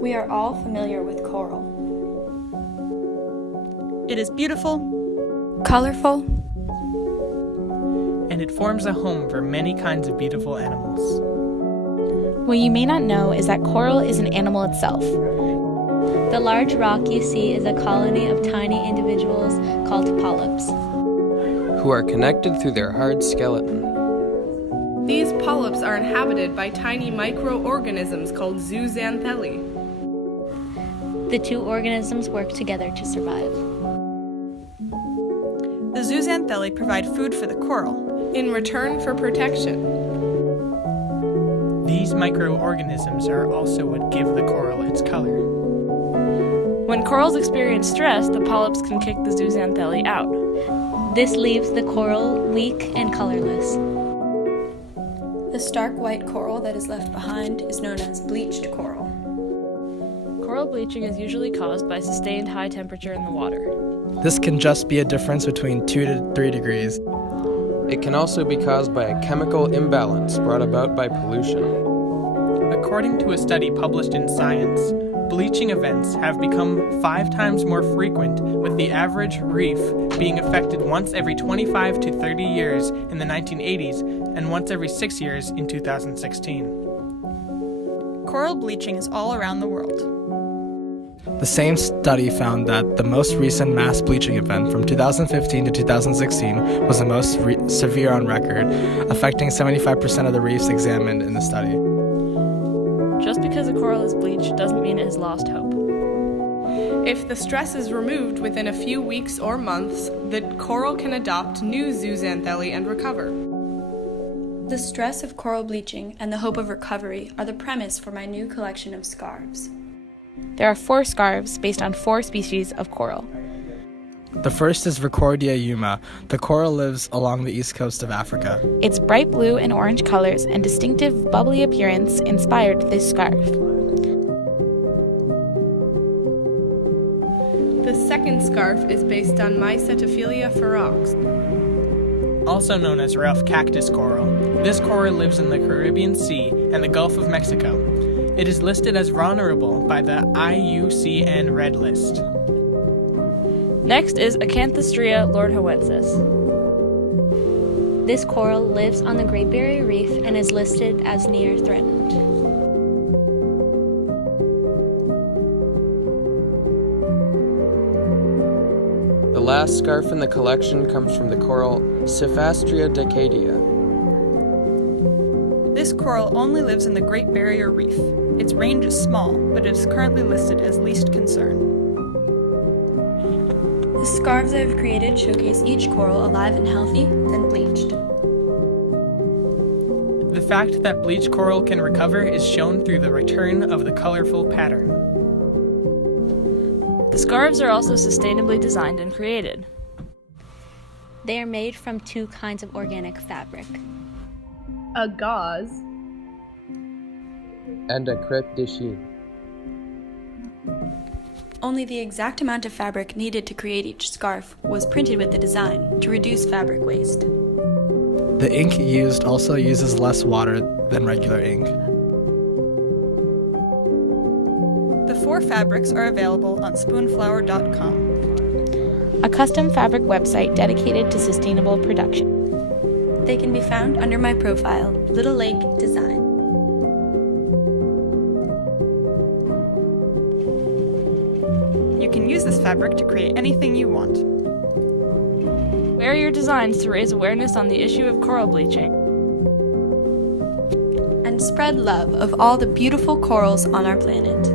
We are all familiar with coral. It is beautiful, Colorful, and it forms a home for many kinds of beautiful animals. What you may not know is that coral is an animal itself. The large rock you see is a colony of tiny individuals called polyps, who are connected through their hard skeleton. These polyps are inhabited by tiny microorganisms called zooxanthellae. The two organisms work together to survive. The zooxanthellae provide food for the coral in return for protection. These microorganisms are also what give the coral its color. When corals experience stress, the polyps can kick the zooxanthellae out. This leaves the coral weak and colorless. the stark white coral that is left behind is known as bleached coral. Coral bleaching is usually caused by sustained high temperature in the water. This can just be a difference between 2 to 3 degrees. It can also be caused by a chemical imbalance brought about by pollution. According to a study published in Science, bleaching events have become 5 times more frequent, with the average reef being affected once every 25 to 30 years in the 1980s and once every 6 years in 2016. Coral bleaching is all around the world. The same study found that the most recent mass bleaching event from 2015 to 2016 was the most severe on record, affecting 75% of the reefs examined in the study. Just because a coral is bleached doesn't mean it has lost hope. If the stress is removed within a few weeks or months, the coral can adopt new zooxanthellae and recover. The stress of coral bleaching and the hope of recovery are the premise for my new collection of scarves. There are 4 scarves based on 4 species of coral. The first is Recordia yuma. The coral lives along the east coast of Africa. Its bright blue and orange colors and distinctive bubbly appearance inspired this scarf. The second scarf is based on Mycetophilia ferox, Also known as rough cactus coral. This coral lives in the Caribbean Sea and the Gulf of Mexico. It is listed as vulnerable by the IUCN Red List. Next is Acanthostria lordhoensis. This coral lives on the Great Barrier Reef and is listed as near threatened. The last scarf in the collection comes from the coral Xiphastria decadia. This coral only lives in the Great Barrier Reef. Its range is small, but it is currently listed as least concern. The scarves I have created showcase each coral alive and healthy, then bleached. The fact that bleached coral can recover is shown through the return of the colorful pattern. The scarves are also sustainably designed and created. They are made from 2 kinds of organic fabric. a gauze, And a crêpe de chine. Only the exact amount of fabric needed to create each scarf was printed with the design to reduce fabric waste. The ink used also uses less water than regular ink. The 4 fabrics are available on spoonflower.com. A custom fabric website dedicated to sustainable production. They can be found under my profile, Little Lake Design. You can use this fabric to create anything you want. Wear your designs to raise awareness on the issue of coral bleaching. And spread love of all the beautiful corals on our planet.